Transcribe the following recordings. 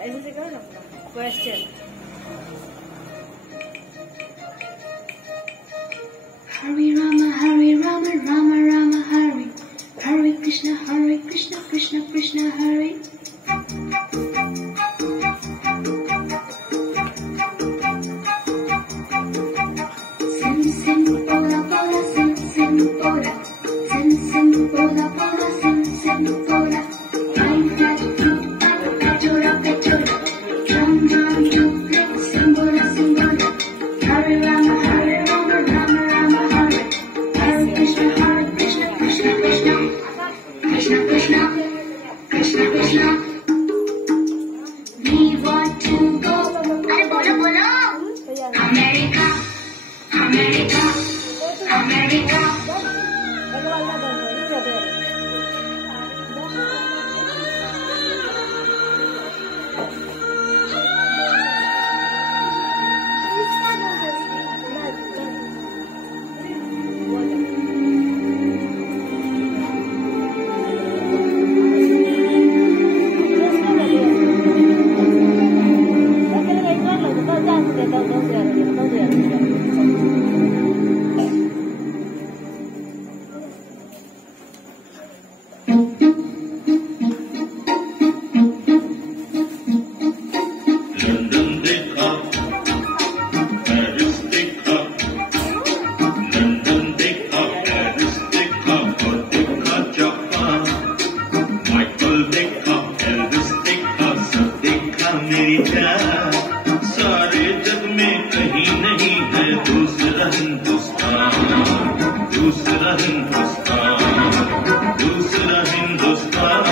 ऐसे से करो ना question. Hare Rama, Hare Rama, Rama Rama, Hare Hare Krishna, Krishna Krishna, Hare. Sim sim bola bola, sim sim bola, sim sim bola bola, sim sim bola. Five that fruit, pechola pechola, drum drum duplex, simbola simbola. Hare Rama, Hare Rama, Rama Rama, Hare Hare Krishna, Krishna Krishna, Krishna Krishna, Krishna Krishna. We want to go. Are bolo bolo. America, America, America. सारे जग में कहीं नहीं है दूसरा हिंदुस्तान, दूसरा हिंदुस्तान, दूसरा हिंदुस्तान।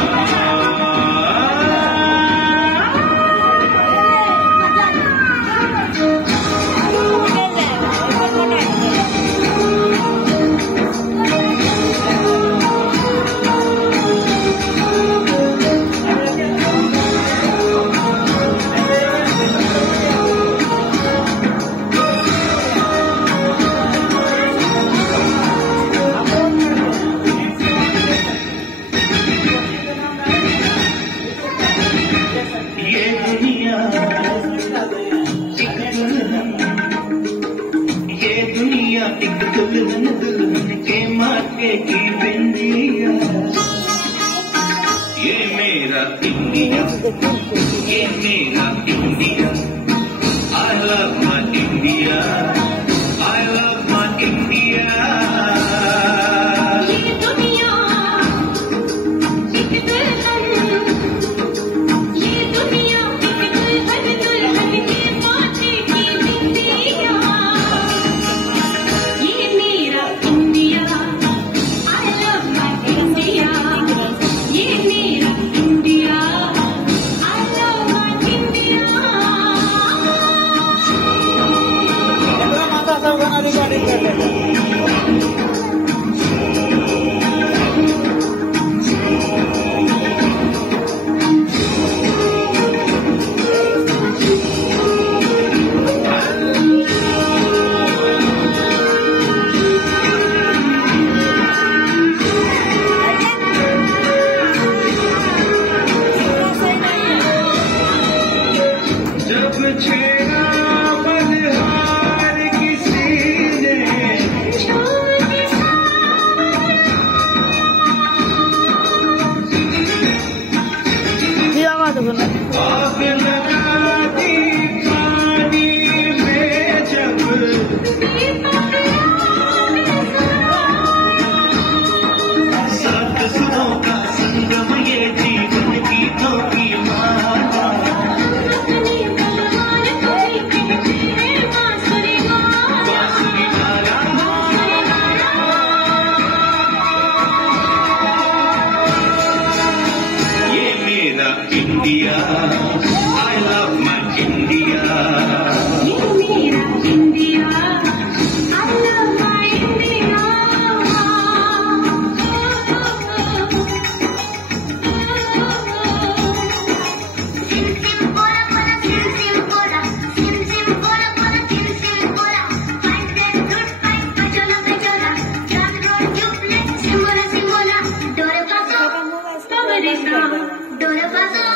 एक दुल्हन दुल्हन के माथे की बिंदिया, ये मेरा इंडिया, ये मेरा India. I love my India, I love my India। ये दुनिया एक दुल्हन, ये दुनिया एक दुल्हन दुल्हन के माथे की बिंदिया, ये मेरा India. I love my India, ये मेरा India. I love my India। जब छेड़ा बलिहार किसी ने, आग लगा दी पानी में जब, सात सुरों का संगम ये जीवन गीतों की माला। India, I love my India। ये मेरा India, I love my India। SIM SIM बोला बोला, सिम सिम बोला, सिम सिम बोला बोला, सिम सिम बोला। Five that fruit, five pechola pechola, drum drum duplex, simbola simbola। Dore paso, dore paso, dore paso,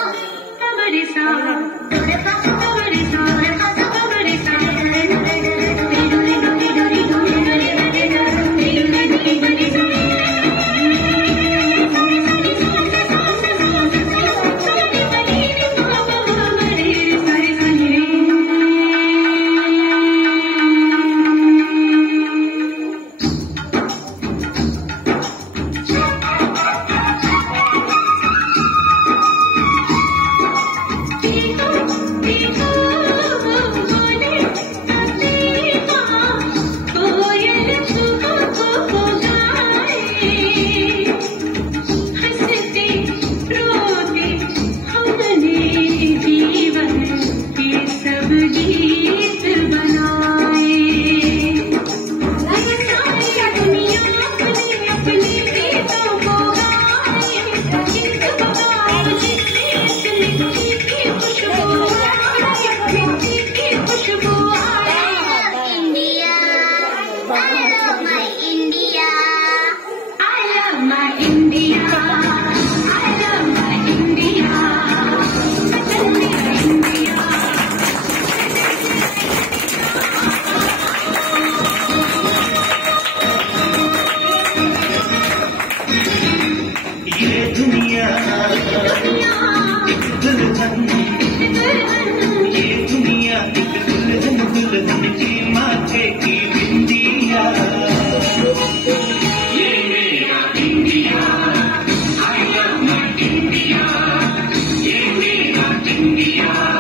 India.